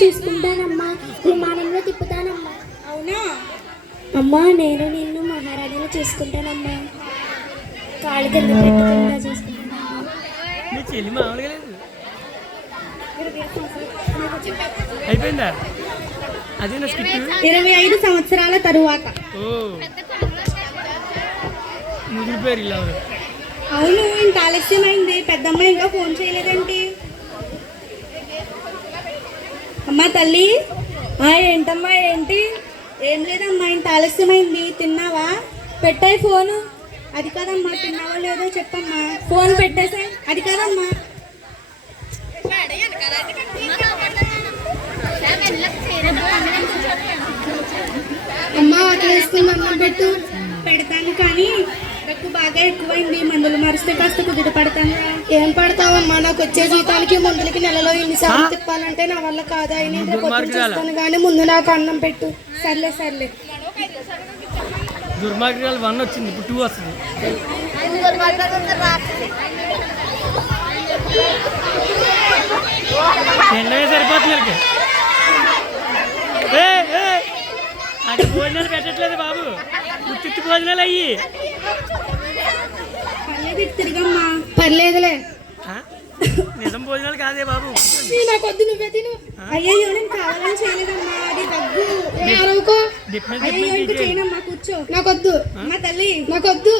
చూసుకుంటానమ్మా, విమానంలో తిప్పుతానమ్మా. అవునా అమ్మా, నేను నిన్ను మహారాణిలో చూసుకుంటానమ్మా, కాళ్ళు కింద పెట్టుకుంటా చూసుకుంటానమ్మా. మీ చెల్లి మామూలుగా లేదు. అయిపోయిందా? అదే నా స్కిట్. 25 సంవత్సరాల తరువాత. ఓ ముదిరిపోయారు ఇలా. అవును, ఇంత ఆలస్యమైంది, పెద్దమ్మ ఇంకా ఫోన్ చేయలేదేంటి? అమ్మా తల్లి. ఏంటమ్మా, ఏంటి? ఏం లేదమ్మా, ఇంత ఆలస్యమైంది, తిన్నావా? పెట్టాయి ఫోను. అది కాదమ్మా, తిన్నావా లేదో చెప్పమ్మా. ఫోన్ పెట్టేసా. అది కాదమ్మా. అమ్మా ఆకలిస్తుంది, అన్నం పెట్టు. పెడతాను, కానీ నాకు బాగా ఎక్కువైంది, మందులు మరిస్తే కాస్త కుదుట పడతాను. ఏం పడతావమ్మా, నాకు వచ్చే జీతానికి మందులకి నెలలో ఎన్నిసార్లు తిప్పాలంటే నా వల్ల కాదా? చేస్తాను కానీ ముందు నాకు అన్నం పెట్టు. సర్లే సర్లే. దుర్మార్గాలు 1 వచ్చింది, ఇప్పుడు 2 వస్తుంది. ఎండమే సరిపోతుంది. అది భోజనాలు పెట్టట్లేదు బాబు, ఉత్తి భోజనాలు అయ్యి. తిరిగమ్మా, పర్లేదులే. నిజం భోజనాలు కాదే బాబు. నాకొద్దు, నువ్వే తిను. అయ్యో, నేను కావాలని చేయలేదమ్మా, అది దగ్గు. చేయనమ్మా, కూర్చో. నాకొద్దు అమ్మా తల్లి, నాకొద్దు.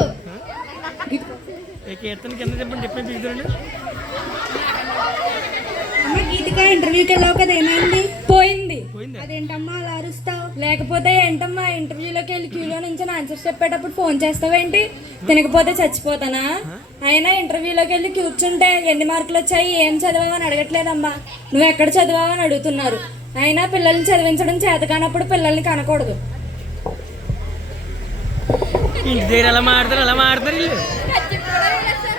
కీర్తన కింద చెప్పండి, డిప్మెంట్ తీసుకురండి. అమ్మ గీతిక ఇంటర్వ్యూకి వెళ్ళావు కదా, ఏమైంది? పోయింది. అదేంటమ్మా అలా అరుస్తావు? లేకపోతే ఏంటమ్మా, ఇంటర్వ్యూలోకి వెళ్ళి క్యూలో నుంచి ఆన్సర్స్ చెప్పేటప్పుడు ఫోన్ చేస్తావేంటి? తినకపోతే చచ్చిపోతానా? అయినా ఇంటర్వ్యూలోకి వెళ్ళి కూర్చుంటే ఎన్ని మార్కులు వచ్చాయి, ఏం చదివావని అడగట్లేదమ్మా, నువ్వు ఎక్కడ చదివావని అడుగుతున్నారు. అయినా పిల్లల్ని చదివించడం చేత కానప్పుడు పిల్లల్ని కనకూడదు. ఇంటి దగ్గర ఎలా మాడతారు, ఎలా మాడతారు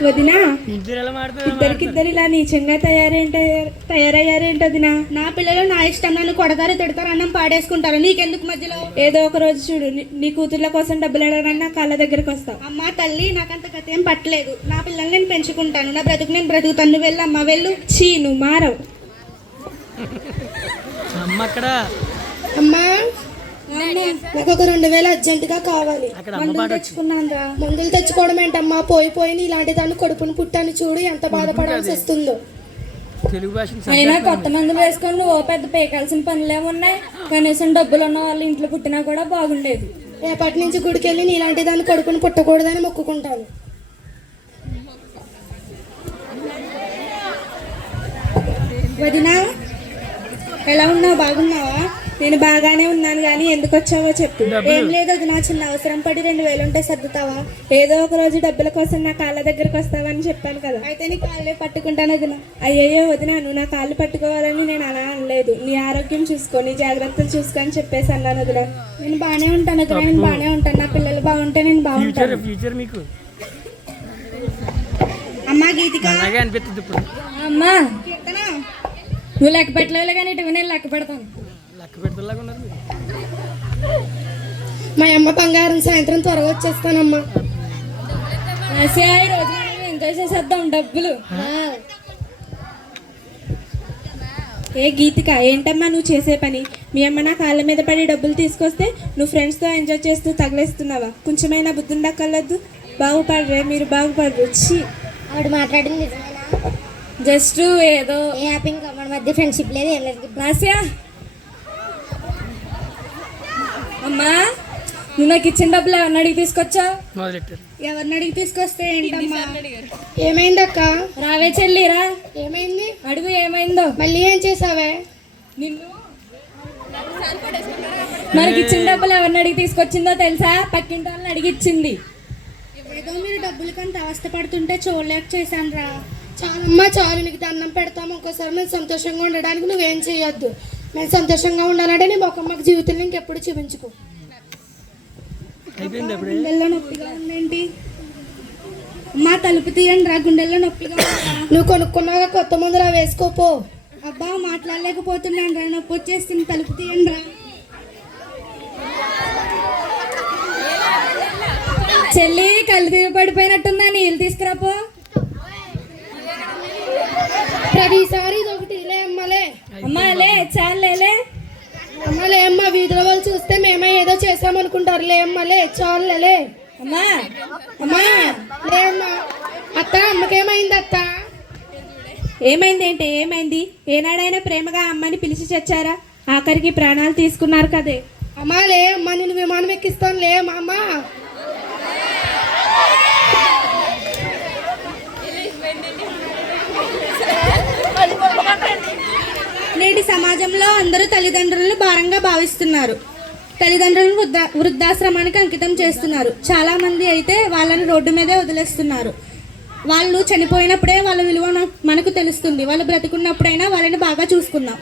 వదినా? ఇంటి దగ్గర ఎలా మాడతారు? ఇద్దరికిద్దరు ఇలా నీచంగా తయారయ్యారేంటి వదినా? నా పిల్లలు నా ఇష్టం, నన్ను కొడతారు, తిడతారు, అన్నం పాడేసుకుంటారు, నీకెందుకు మధ్యలో? ఏదో ఒక రోజు చూడు, నీ కూతుర్ల కోసం డబ్బులు అడగడానికి నా కాళ్ళ దగ్గరకు వస్తావు. అమ్మా తల్లి, నాకంత గత ఏం పట్టలేదు, నా పిల్లల్ని నేను పెంచుకుంటాను, నా బ్రతుకు నేను బ్రతుకుతాను, నువ్వు వెళ్ళు అమ్మా, వెళ్ళు. చీ, నువ్వు మారవు. అమ్మ అక్కడ. అమ్మా నాకు ఒక 2000 అర్జెంటుగా కావాలి. మందులు తెచ్చుకున్నాను రా. మందులు తెచ్చుకోవడం ఏంటమ్మా, పోయి ఇలాంటి దాన్ని కొడుకుని పుట్టాను చూడు, ఎంత బాధపడాల్సి వస్తుందో. తెలుగు భాష అయినా కొత్త మందులు వేసుకొని నువ్వు పెద్ద పేకాల్సిన పనులేమున్నాయి, కనీసం డబ్బులు ఉన్న వాళ్ళు ఇంట్లో పుట్టినా కూడా బాగుండేది. రేపటి నుంచి గుడికి వెళ్ళి నీలాంటి దాన్ని కొడుకుని పుట్టకూడదని మొక్కుకుంటాను. వదినా, ఎలా ఉన్నావు? బాగున్నావా? నేను బాగానే ఉన్నాను, కానీ ఎందుకు వచ్చావో చెప్పు. ఏం లేదు వదినా, చిన్న అవసరం పడి 2000 ఉంటే సర్దుతావా? ఏదో ఒక రోజు డబ్బుల కోసం నా కాళ్ళ దగ్గరకు వస్తావని చెప్పాను కదా, అయితే నీ కాళ్ళే పట్టుకుంటాను వదినా. అయ్యయ్యో వదినా, నువ్వు నా కాళ్ళు పట్టుకోవాలని నేను అలా అనలేదు. నీ ఆరోగ్యం చూసుకో, నీ జాగ్రత్తలు చూసుకొని చెప్పేసి అన్నాను వదినా. నేను బాగానే ఉంటాను వదినా, నేను బాగానే ఉంటాను, నా పిల్లలు బాగుంటే నేను బాగుంటాను. ఫ్యూచర్ మీకు అమ్మా గీతిక అలాగే అనిపిస్తుంది ఇప్పుడు. అమ్మా నువ్వు లెక్క పెట్టలేదు, కానీ ఇటు నేను లెక్క పెడతాను. లెక్క పెడతలాగా ఉన్నారు మీరు. మా అమ్మ బంగారం, సాయంత్రం త్వరగా వచ్చేస్తానమ్మా. ఈ రోజు ఎంజాయ్ చేసేద్దాం డబ్బులు. ఏ గీతిక, ఏంటమ్మా నువ్వు చేసే పని? మీ అమ్మ నా కాళ్ళ మీద పడి డబ్బులు తీసుకొస్తే నువ్వు ఫ్రెండ్స్తో ఎంజాయ్ చేస్తూ తగిలేస్తున్నావా? కొంచెమైనా బుద్ధి ఉండక్కర్లేదు. బాగుపడరే మీరు, బాగుపడరు. వచ్చి ఆవిడ మాట్లాడింది నిజమేనా? జస్ట్ ఏదో హ్యాపీ, మన మధ్య ఫ్రెండ్షిప్ లేదు, ఏం లేదు. రాసియా అమ్మా, నువ్వు నాకు ఇచ్చిన డబ్బులు ఎవరిని అడిగి తీసుకొచ్చావు? ఎవరిని అడిగి తీసుకొస్తే ఏంటమ్మా? ఏమైందక్క? రావే చెల్లిరా. ఏమైంది? అడుగు, ఏమైందో. మళ్ళీ ఏం చేసావే? నిన్ను మనకి ఇచ్చిన డబ్బులు ఎవరిని అడిగి తీసుకొచ్చిందో తెలుసా? పక్కింటి వాళ్ళని అడిగి ఇచ్చింది. ఏదో మీరు డబ్బులు కంత అవస్థ పడుతుంటే చూడలేక చేశాను రా. చాలమ్మా చాలు, నీకు దండం పెడతాము. ఒక్కోసారి మేము సంతోషంగా ఉండడానికి నువ్వేం చేయొద్దు. మేము సంతోషంగా ఉండాలంటే నీ మొక్కమ్మకి జీవితంలో ఇంకెప్పుడు చూపించుకో. గుండెల్లో నొప్పిగా ఉందేంటి? అమ్మా తలుపు తీయండి రా, గుండెల్లో నొప్పిగా ఉందా? నువ్వు కొనుక్కున్నాక కొత్త మందులు వేసుకోపో. అబ్బా మాట్లాడలేకపోతున్నాను రా, నొప్పి వచ్చేస్తుంది, తలుపు తీయండి రా. చెల్లి కళ్ళు తిరిగి పడిపోయినట్టుందా, నీళ్ళు తీసుకురాపో. ప్రతిసారి ఇది ఒకటి లే అమ్మలే. అమ్మా లే, చాలే చూస్తే మేమే ఏదో చేసామనుకుంటారు. లే అమ్మా, లే చాలులే. అమ్మా అమ్మా లే అమ్మా. అత్త, అమ్మకేమైంది అత్త? ఏమైంది ఏంటి? ఏమైంది? ఏనాడైనా ప్రేమగా అమ్మని పిలిచి చచ్చారా? ఆఖరికి ప్రాణాలు తీసుకున్నారు కదే. అమ్మా లే అమ్మా, నేను విమానం ఎక్కిస్తాను. లే అమ్మా. నేటి సమాజంలో అందరూ తల్లిదండ్రులను భారంగా భావిస్తున్నారు. తల్లిదండ్రులను వృద్ధాశ్రమానికి అంకితం చేస్తున్నారు. చాలా మంది అయితే వాళ్ళని రోడ్డు మీదే వదిలేస్తున్నారు. వాళ్ళు చనిపోయినప్పుడే వాళ్ళ విలువ మనకు తెలుస్తుంది. వాళ్ళు బ్రతికున్నప్పుడైనా వాళ్ళని బాగా చూసుకుందాం.